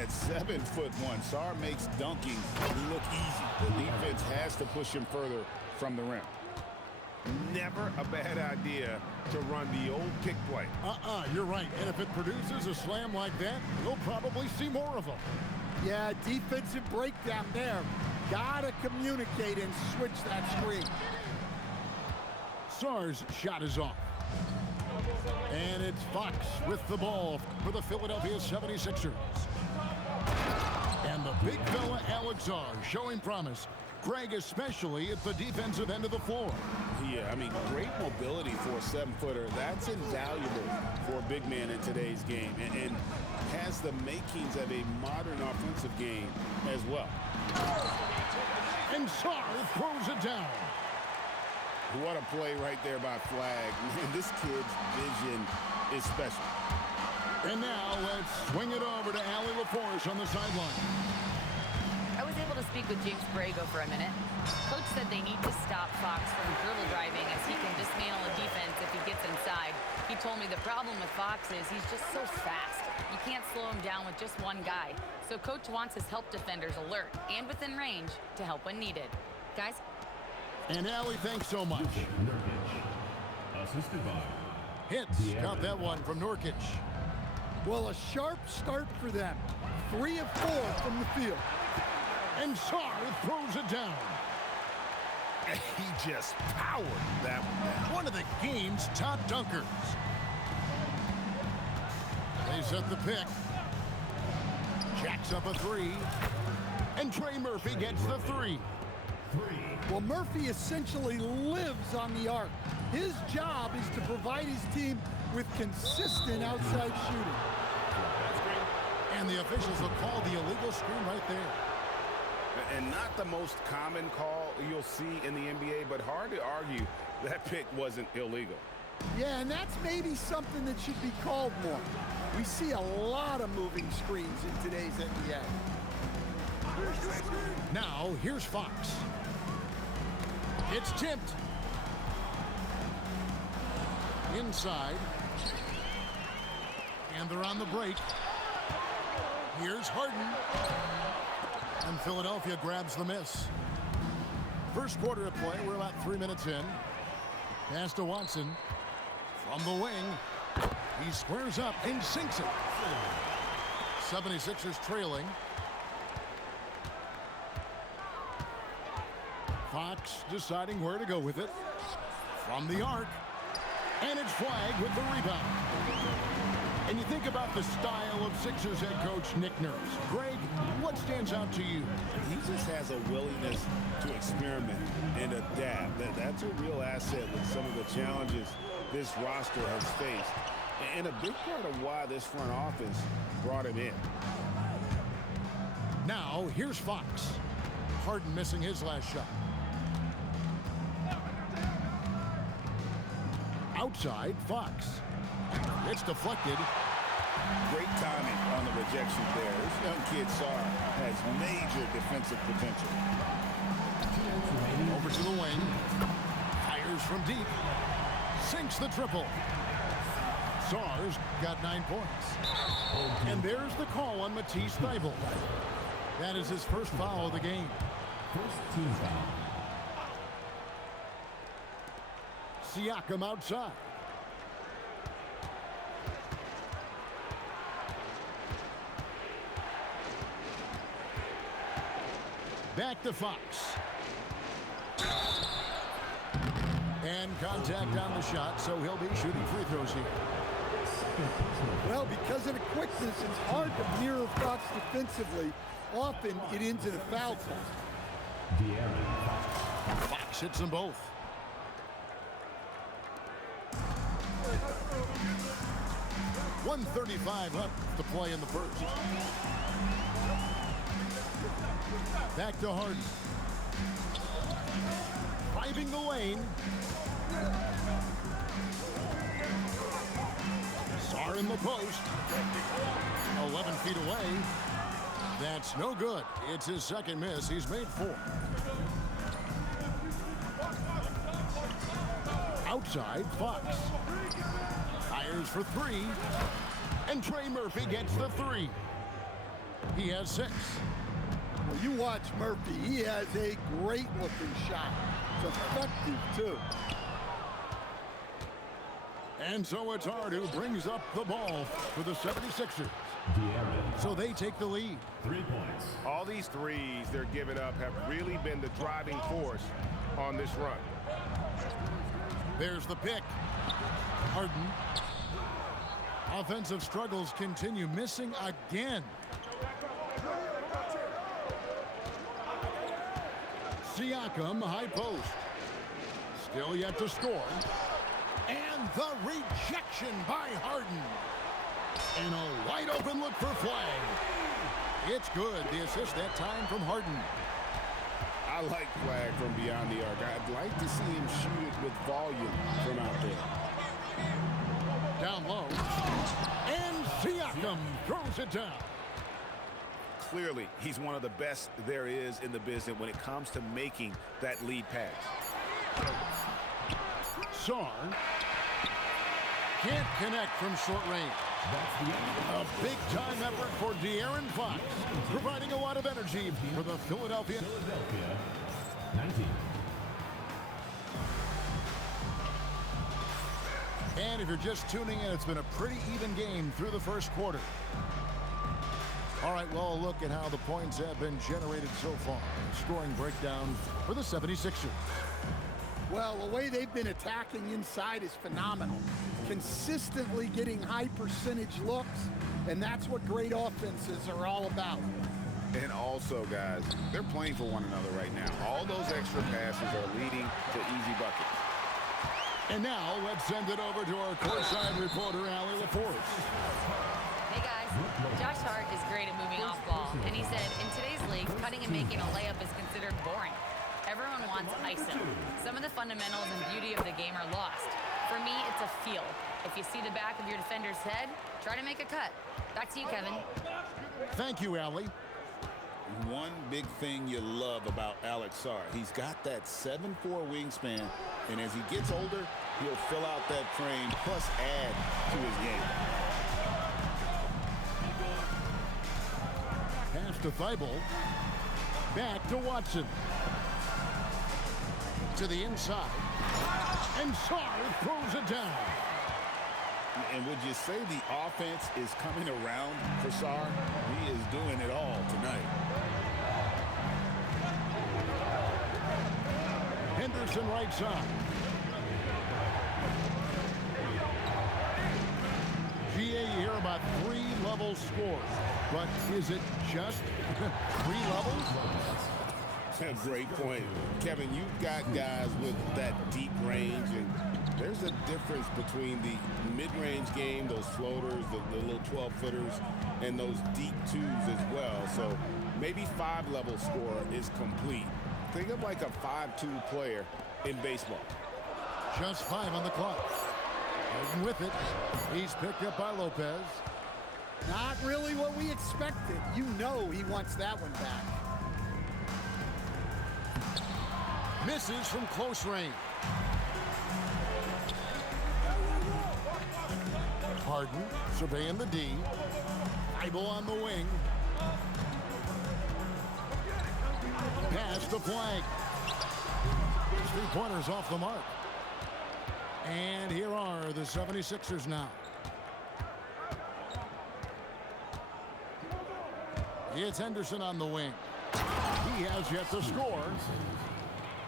at 7'1", Sarr makes dunking look easy. The defense has to push him further from the rim. Never a bad idea to run the old pick play. You're right. And if it produces a slam like that, we'll probably see more of them. Yeah, defensive breakdown there. Gotta communicate and switch that screen. Sarr's shot is off. And it's Fox with the ball for the Philadelphia 76ers. And the big fella Alex Sarr showing promise. Greg, especially at the defensive end of the floor. Yeah, I mean, great mobility for a 7-footer. That's invaluable for a big man in today's game, and has the makings of a modern offensive game as well. And Sarr throws it down. What a play right there by Flag. Man, this kid's vision is special. And now let's swing it over to Allie LaForce on the sideline. I was able to speak with James Borrego for a minute. Coach said they need to stop Fox from dribble driving as he can dismantle a defense if he gets inside. He told me the problem with Fox is he's just so fast. You can't slow him down with just one guy. So Coach wants his help defenders alert and within range to help when needed. Guys? And Allie, thanks so much. Assisted by Hits. Got that one from Nurkic. Well, a sharp start for them. 3 of 4 from the field. And Sarr throws it down. He just powered that one down. One of the game's top dunkers. They set the pick. Jacks up a 3. And Trey Murphy gets the 3. Well, Murphy essentially lives on the arc. His job is to provide his team with consistent outside shooting. And the officials will call the illegal screen right there. And not the most common call you'll see in the NBA, but hard to argue that pick wasn't illegal. Yeah, and that's maybe something that should be called more. We see a lot of moving screens in today's NBA. Now, here's Fox. It's tipped. Inside. And they're on the break. Here's Harden. And Philadelphia grabs the miss. First quarter of play, we're about 3 minutes in. Pass to Watson. From the wing. He squares up and sinks it. 76ers trailing. Fox deciding where to go with it. From the arc. And it's Flag with the rebound. And you think about the style of Sixers head coach Nick Nurse. Greg, what stands out to you? He just has a willingness to experiment and adapt. That's a real asset with some of the challenges this roster has faced. And a big part of why this front office brought him in. Now, here's Fox. Harden missing his last shot. Outside, Fox. It's deflected. Great timing on the rejection there. This young kid, Sarr, has major defensive potential. Over to the wing. Fires from deep. Sinks the triple. Sarr's got 9 points. And there's the call on Matisse Thybulle. That is his first foul of the game. first team foul. Siakam outside. Back to Fox. And contact on the shot, so he'll be shooting free throws here. Well, because of the quickness, it's hard to mirror Fox defensively. Often, it ends in a foul. Fox hits them both. .135 left to play in the first. Back to Harden. Driving the lane. Sarr in the post. 11 feet away. That's no good. It's his second miss. He's made 4. Outside, Fox. Fires for 3. And Trey Murphy gets the 3. He has 6. Well, you watch Murphy. He has a great-looking shot. It's effective, too. And so it's Hart who brings up the ball for the 76ers. De'Aaron. So they take the lead. 3 points. All these threes they're giving up have really been the driving force on this run. There's the pick. Harden. Offensive struggles continue, missing again. Siakam, high post. Still yet to score. And the rejection by Harden. And a wide open look for Flag. It's good. The assist that time from Harden. I like Flag from beyond the arc. I'd like to see him shoot it with volume from out there. Down low. And Siakam throws it down. Clearly, he's one of the best there is in the business when it comes to making that lead pass. Sarr can't connect from short range. That's the end. A big-time effort for De'Aaron Fox, providing a lot of energy for the Philadelphia. 19. And if you're just tuning in, it's been a pretty even game through the first quarter. All right, well, a look at how the points have been generated so far. Scoring breakdown for the 76ers. Well, the way they've been attacking inside is phenomenal. Consistently getting high percentage looks, and that's what great offenses are all about. And also, guys, they're playing for one another right now. All those extra passes are leading to easy buckets. And now let's send it over to our courtside reporter, Allie LaForce. Hey guys, Josh Hart is great at moving off ball, and he said in today's league, cutting and making a layup is considered boring. Everyone wants ISO. Some of the fundamentals and beauty of the game are lost. For me, it's a feel. If you see the back of your defender's head, try to make a cut. Back to you, Kevin. Thank you, Allie. One big thing you love about Alex Sarr, he's got that 7'4" wingspan, and as he gets older, he'll fill out that frame plus add to his game. Pass to Thibault. Back to Watson. To the inside. And Sarr throws it down. And would you say the offense is coming around for Sarr? He is doing it all tonight. Henderson right side. GA, you hear about 3-level scores. But is it just 3 levels? Great point. Kevin, you've got guys with that deep range, and there's a difference between the mid-range game, those floaters, the little 12-footers, and those deep twos as well. So maybe 5-level score is complete. Think of like a 5-2 player in baseball. Just 5 on the clock. And with it, he's picked up by Lopez. Not really what we expected. You know he wants that one back. Misses from close range. Harden surveying the D. Thibault on the wing. Pass to Flag. 3-pointers off the mark. And here are the 76ers now. It's Henderson on the wing. He has yet to score.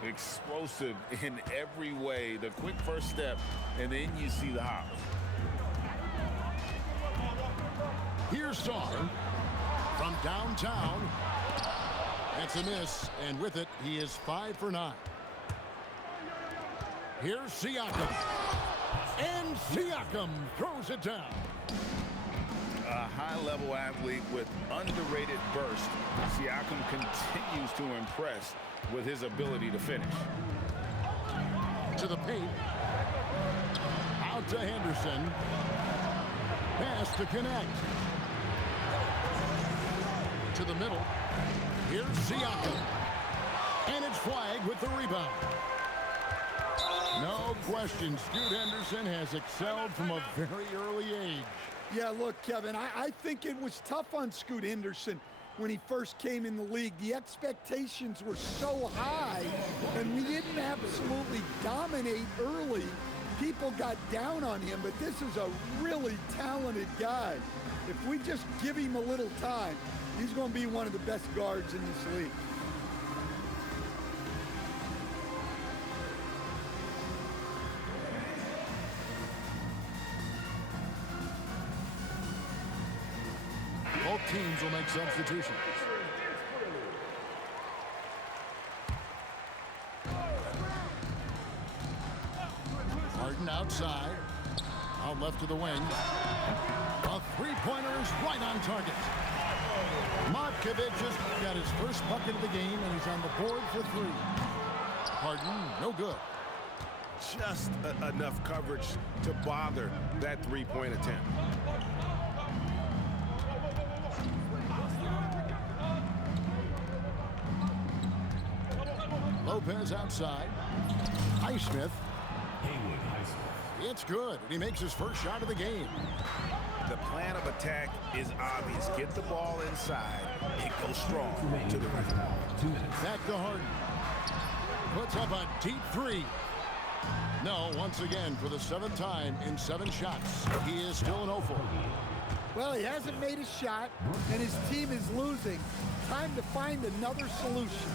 Explosive in every way. The quick first step, and then you see the hop. Here's Sarr from downtown. That's a miss, and with it, he is 5 for 9. Here's Siakam. And Siakam throws it down. A high-level athlete with underrated burst. Siakam continues to impress with his ability to finish. To the paint. Out to Henderson. Pass to connect. To the middle. Here's Siakam. And it's Flag with the rebound. No question, Scoot Henderson has excelled from a very early age. Yeah, look, Kevin, I think it was tough on Scoot Henderson when he first came in the league. The expectations were so high, and we didn't absolutely dominate early. People got down on him, but this is a really talented guy. If we just give him a little time, he's going to be one of the best guards in this league. Both teams will make substitutions. Harden outside. Out left to the wing. A three-pointer is right on target. Markovic just got his first bucket of the game, and he's on the board for three. Harden, no good. Just enough coverage to bother that three-point attempt. Lopez outside. Highsmith. Haywood High School. It's good, and he makes his first shot of the game. The plan of attack is obvious. Get the ball inside and go strong to the rim. 2 minutes. Back to Harden. Puts up a deep three. No, once again, for the 7th time in 7 shots. He is still an 0-4. Well, he hasn't made a shot, and his team is losing. Time to find another solution.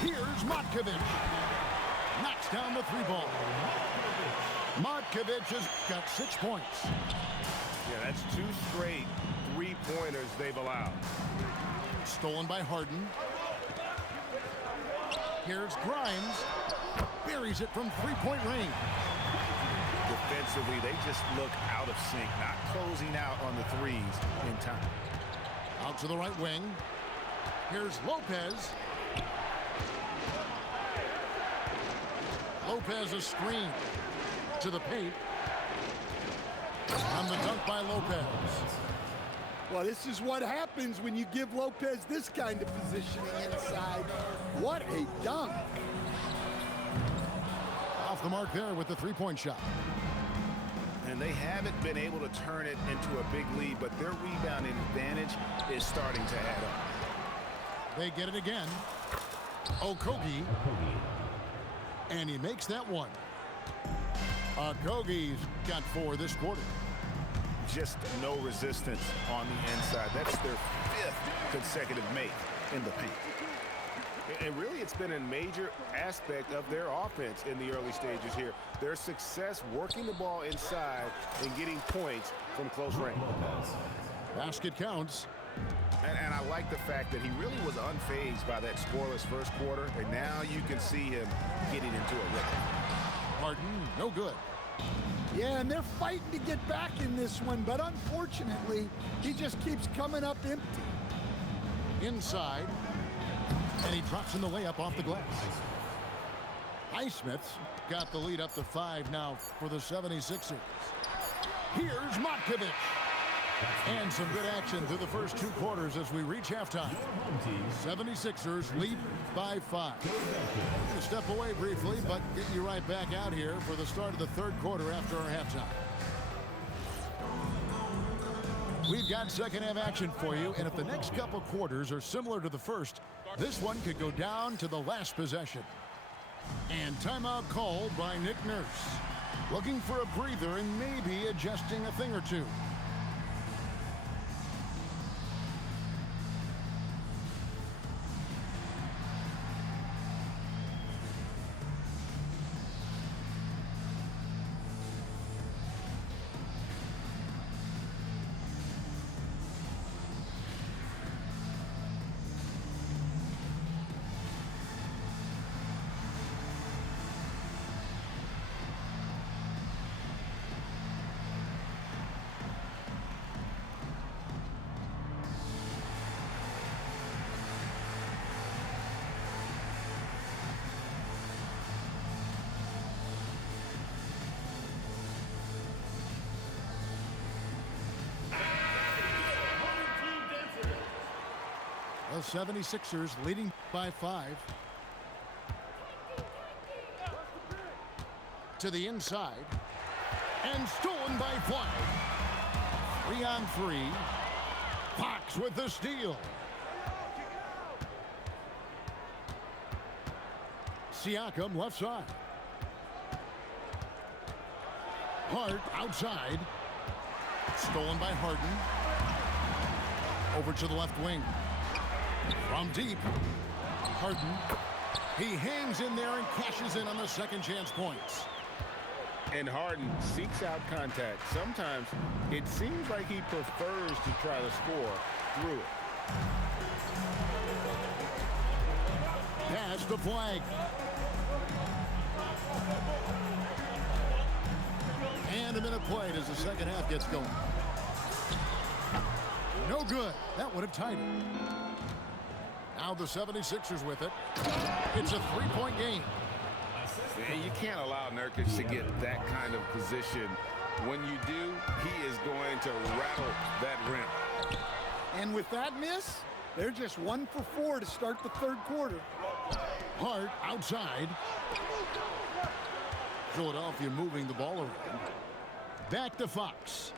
Here's Markovic. Knocks down the three ball. Markovic has got 6 points. Yeah, that's 2 straight three-pointers they've allowed. Stolen by Harden. Here's Grimes. Buries it from three-point range. Defensively, they just look out of sync, not closing out on the threes in time. Out to the right wing. Here's Lopez. Lopez a screen to the paint. On the dunk by Lopez. Well, this is what happens when you give Lopez this kind of positioning inside. What a dunk. Off the mark there with the three-point shot. And they haven't been able to turn it into a big lead, but their rebounding advantage is starting to add up. They get it again. Okogie. And he makes that one. Okogie's got 4 this quarter. Just no resistance on the inside. That's their 5th consecutive make in the paint. And really, it's been a major aspect of their offense in the early stages here. Their success working the ball inside and getting points from close range. Basket counts. And I like the fact that he really was unfazed by that scoreless first quarter, and now you can see him getting into a rhythm. Harden, no good. Yeah, and they're fighting to get back in this one, but unfortunately, he just keeps coming up empty. Inside. And he drops in the layup off the glass. Highsmith's got the lead up to 5 now for the 76ers. Here's Markovic. And some good action through the first 2 quarters as we reach halftime. 76ers lead by 5. Gonna step away briefly, but get you right back out here for the start of the 3rd quarter after our halftime. We've got second half action for you, and if the next couple quarters are similar to the first, this one could go down to the last possession. And timeout called by Nick Nurse. Looking for a breather and maybe adjusting a thing or two. The 76ers leading by 5. To the inside. And stolen by 5. 3-on-3. Fox with the steal. Siakam left side. Hart outside. Stolen by Harden. Over to the left wing. From deep. Harden. He hangs in there and cashes in on the second chance points. And Harden seeks out contact. Sometimes it seems like he prefers to try to score through it. Pass the flag. And a minute played as the second half gets going. No good. That would have tied it. Now the 76ers with it. It's a three-point game. And you can't allow Nurkic to get that kind of position. When you do, he is going to rattle that rim. And with that miss, they're just 1 for 4 to start the third quarter. Hart outside. Philadelphia moving the ball around. Back to Fox.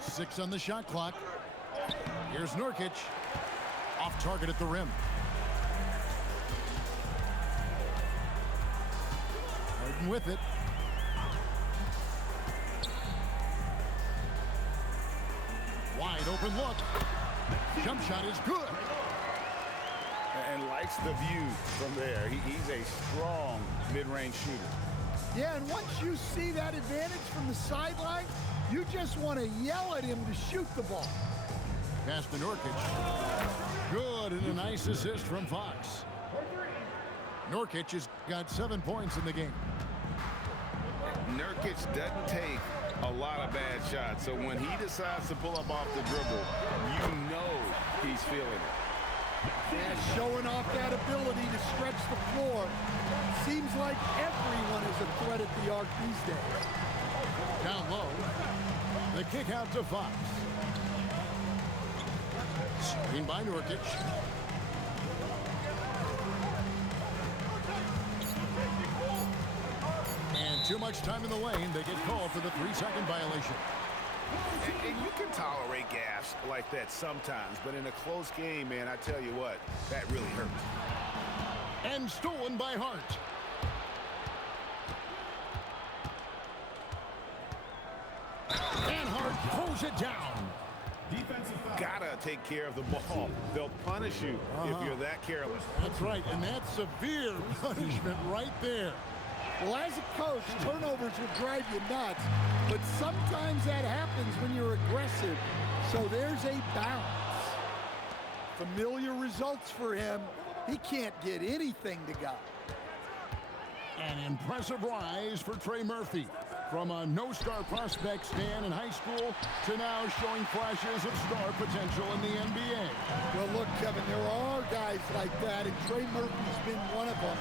6 on the shot clock. Here's Nurkic. Off target at the rim. Harden with it. Wide open look. Jump shot is good. And likes the view from there. He's a strong mid-range shooter. Yeah, and once you see that advantage from the sideline, you just want to yell at him to shoot the ball. Pass to Nurkic. Good, and a nice assist from Fox. Nurkic has got 7 points in the game. Nurkic doesn't take a lot of bad shots, so when he decides to pull up off the dribble, you know he's feeling it. And showing off that ability to stretch the floor. Seems like everyone is a threat at the arc these days. Down low. The kick out to Fox. Screen by Nurkic. And too much time in the lane. They get called for the 3-second violation. And you can tolerate gaffes like that sometimes, but in a close game, man, I tell you what, that really hurts. And stolen by Hart. And Hart pulls it down. Defensive foul. Gotta take care of the ball. They'll punish you if you're that careless. That's right, and that's severe punishment right there. Well, as a coach, turnovers will drive you nuts, but sometimes that happens when you're aggressive. So there's a balance. Familiar results for him. He can't get anything to go. An impressive rise for Trey Murphy. From a no-star prospect stand in high school to now showing flashes of star potential in the NBA. Well, look, Kevin, there are guys like that, and Trey Murphy's been one of them.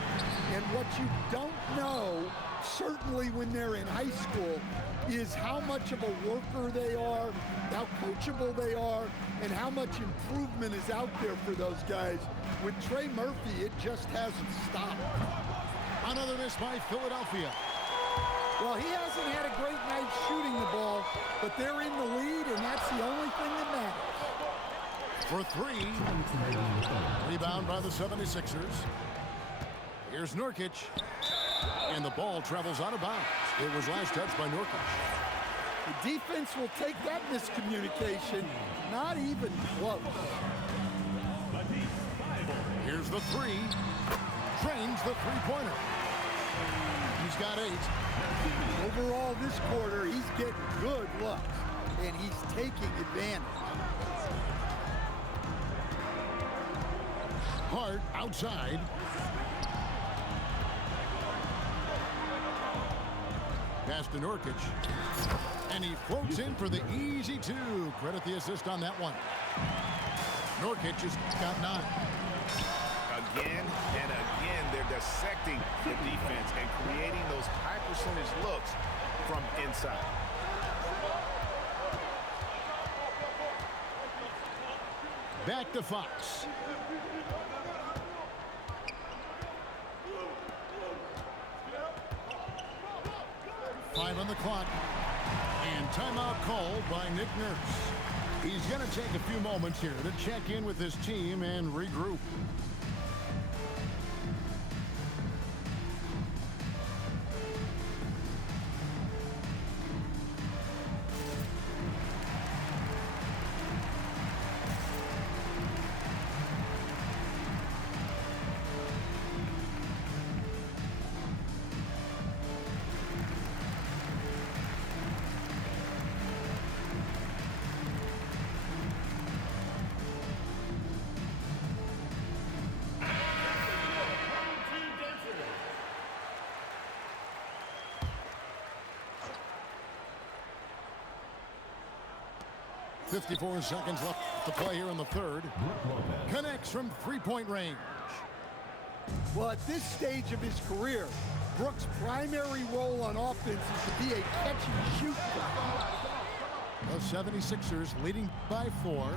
And what you don't know, certainly when they're in high school, is how much of a worker they are, how coachable they are, and how much improvement is out there for those guys. With Trey Murphy, it just hasn't stopped. Another miss by Philadelphia. Well, he hasn't had a great night shooting the ball, but they're in the lead, and that's the only thing that matters. For 3. Rebound by the 76ers. Here's Nurkic. And the ball travels out of bounds. It was last touched by Nurkic. The defense will take that miscommunication. Not even close. Here's the 3. Drains the three-pointer. He's got 8. Overall, this quarter, he's getting good looks, and he's taking advantage. Hart outside. Pass to Nurkic. And he floats in for the easy 2. Credit the assist on that one. Nurkic has got 9. Again and again, they're dissecting the defense and creating those high percentage looks from inside. Back to Fox. Five on the clock. And timeout called by Nick Nurse. He's going to take a few moments here to check in with his team and regroup. .54 seconds left to play here in the third. Connects from three-point range. Well, at this stage of his career, Brooks' primary role on offense is to be a catch-and-shoot guy. The 76ers leading by 4.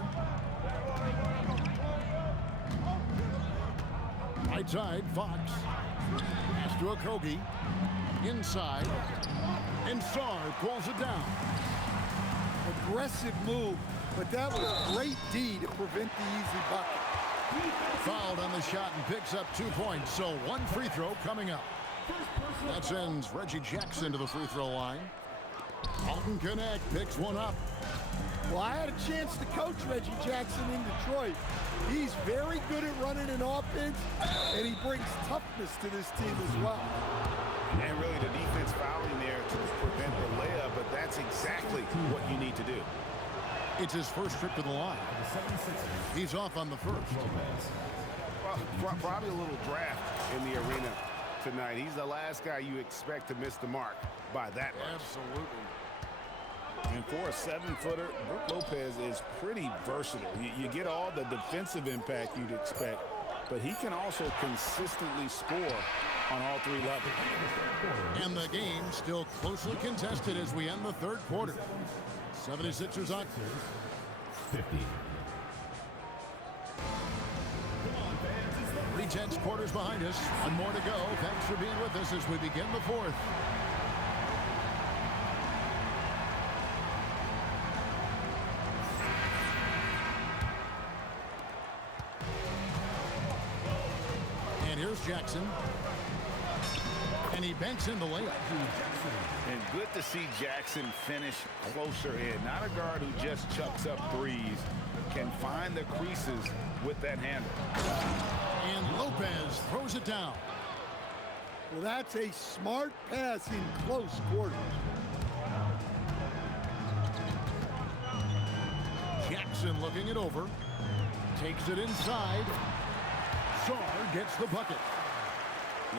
Right side, Fox. Pass to Okogie. Inside. And Sarr pulls it down. Aggressive move, but that was great D to prevent the easy bucket. Fouled on the shot and picks up 2 points, so one free throw coming up. That sends Reggie Jackson to the free throw line. Alton Connect picks one up. Well, I had a chance to coach Reggie Jackson in Detroit. He's very good at running an offense, and he brings toughness to this team as well. And really the defense fouling there to prevent the layup, but that's exactly what you need to do. It's his first trip to the line. He's off on the first. Well, probably a little draft in the arena tonight. He's the last guy you expect to miss the mark by that much. Absolutely. And for a 7-footer, Brook Lopez is pretty versatile. You get all the defensive impact you'd expect, but he can also consistently score on all 3 levels. And the game still closely contested as we end the third quarter. 76ers on 50. 3/10 quarters behind us. One more to go. Thanks for being with us as we begin the fourth. And here's Jackson. And he banks in the layup. And good to see Jackson finish closer in. Not a guard who just chucks up threes. Can find the creases with that handle. And Lopez throws it down. Well, that's a smart pass in close quarters. Jackson looking it over. Takes it inside. Sarr gets the bucket.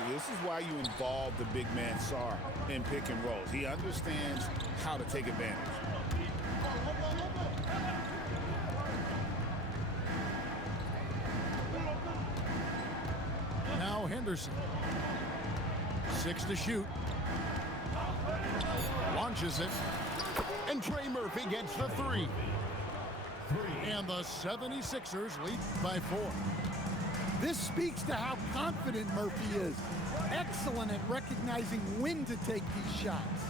This is why you involve the big man Sarr in pick and rolls. He understands how to take advantage. Now Henderson. 6 to shoot. Launches it. And Trey Murphy gets the 3. And the 76ers lead by 4. This speaks to how confident Murphy is. Excellent at recognizing when to take these shots.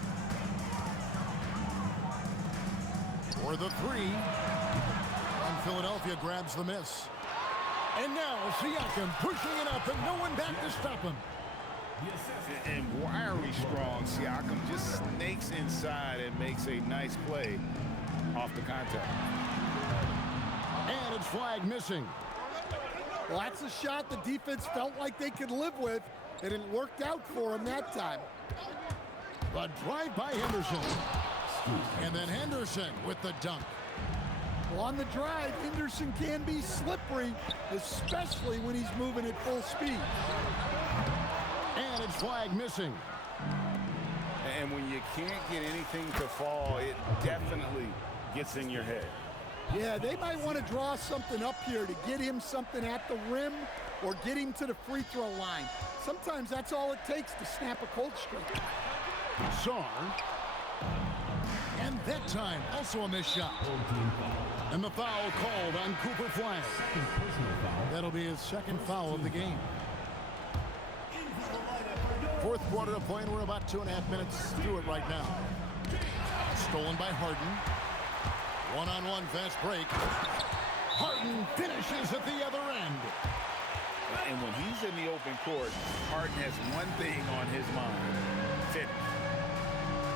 For the 3. And Philadelphia grabs the miss. And now Siakam pushing it up and no one back to stop him. And wiry strong, Siakam just snakes inside and makes a nice play off the contact. And it's flag missing. Well, that's a shot the defense felt like they could live with, and it worked out for him that time. The drive by Henderson. And then Henderson with the dunk. Well, on the drive, Henderson can be slippery, especially when he's moving at full speed. And it's flag missing. And when you can't get anything to fall, it definitely gets in your head. Yeah, they might want to draw something up here to get him something at the rim or get him to the free throw line. Sometimes that's all it takes to snap a cold streak. Sarr. And that time, also a missed shot. And the foul called on Cooper Flag. That'll be his second foul of the game. Fourth quarter of play, and we're about 2.5 minutes through it right now. Stolen by Harden. One-on-one fast break. Harden finishes at the other end. And when he's in the open court, Harden has one thing on his mind: finish.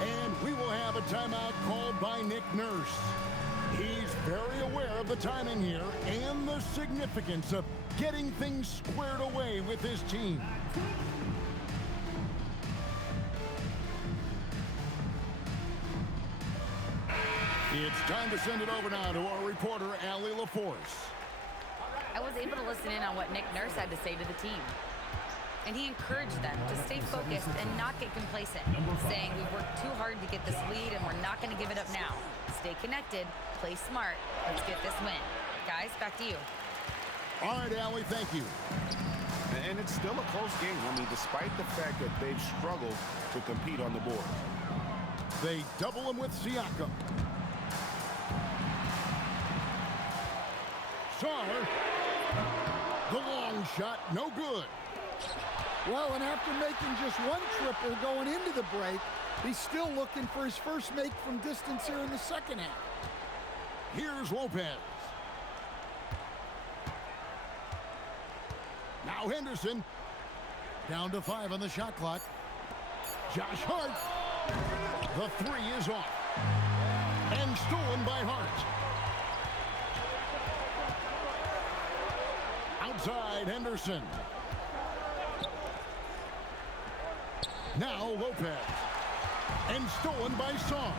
And we will have a timeout called by Nick Nurse. He's very aware of the timing here and the significance of getting things squared away with his team. It's time to send it over now to our reporter, Allie LaForce. I was able to listen in on what Nick Nurse had to say to the team. And he encouraged them to stay focused and not get complacent, saying we've worked too hard to get this lead and we're not going to give it up now. Stay connected, play smart, let's get this win. Guys, back to you. All right, Allie, thank you. And it's still a close game. I mean, despite the fact that they've struggled to compete on the board. They double him with Siakam. Sar. The long shot, no good. Well, and after making just one triple going into the break, he's still looking for his first make from distance here in the second half. Here's Lopez. Now Henderson. Down to 5 on the shot clock. Josh Hart. The three is off. And stolen by Hart. Outside Henderson. Now Lopez. And stolen by Song.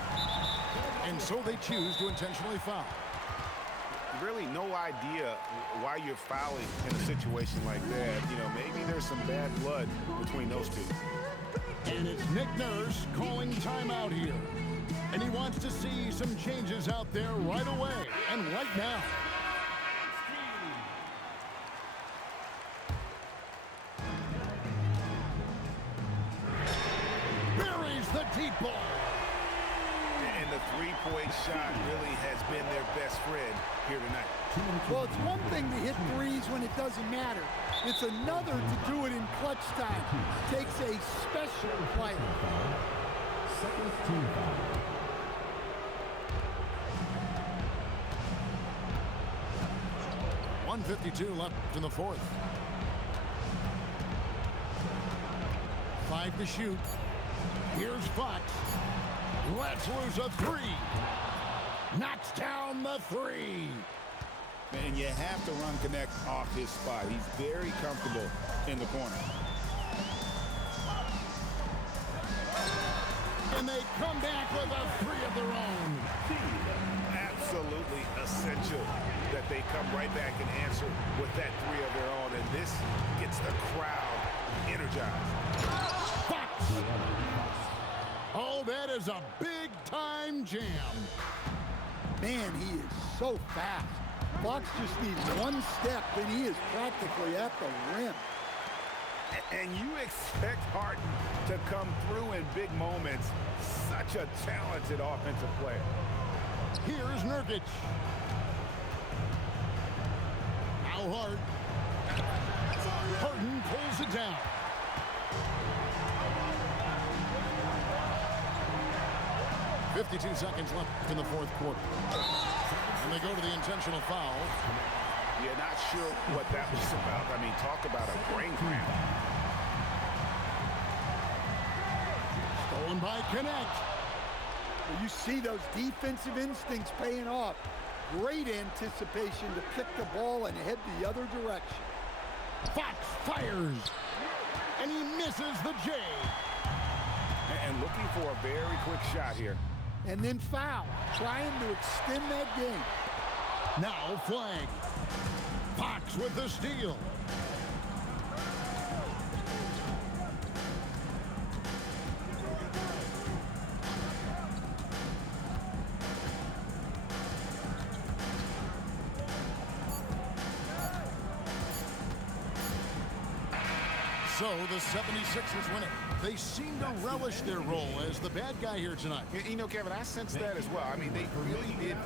And so they choose to intentionally foul. Really no idea why you're fouling in a situation like that. You know, maybe there's some bad blood between those two. And it's Nick Nurse calling timeout here. And he wants to see some changes out there right away and right now. Buries the deep ball. And the three-point shot really has been their best friend here tonight. Well, it's one thing to hit threes when it doesn't matter. It's another to do it in clutch time. Takes a special player. Second team foul. .152 left in the fourth. 5 to shoot. Here's Fox. Let's lose a three. Knocks down the three. And you have to run connect off his spot. He's very comfortable in the corner. And they come back with a three of their own. Absolutely essential that they come right back and answer with that three of their own. And this gets the crowd energized. Fox. Oh, that is a big-time jam. Man, he is so fast. Fox just needs one step, and he is practically at the rim. And you expect Harden to come through in big moments. Such a talented offensive player. Here's Nurkic. Now Hart. Harden pulls it down. .52 seconds left in the fourth quarter. And they go to the intentional foul. You're not sure what that was about. I mean, talk about a brain cramp. Stolen by Connect. Well, you see those defensive instincts paying off. Great anticipation to pick the ball and head the other direction. Fox fires. And he misses the J. And looking for a very quick shot here. And then foul, trying to extend that game. Now flag. Fox with the steal. So the 76ers win it. They seem to relish their role as the bad guy here tonight. You know, Kevin, I sense that as well. I mean, they really did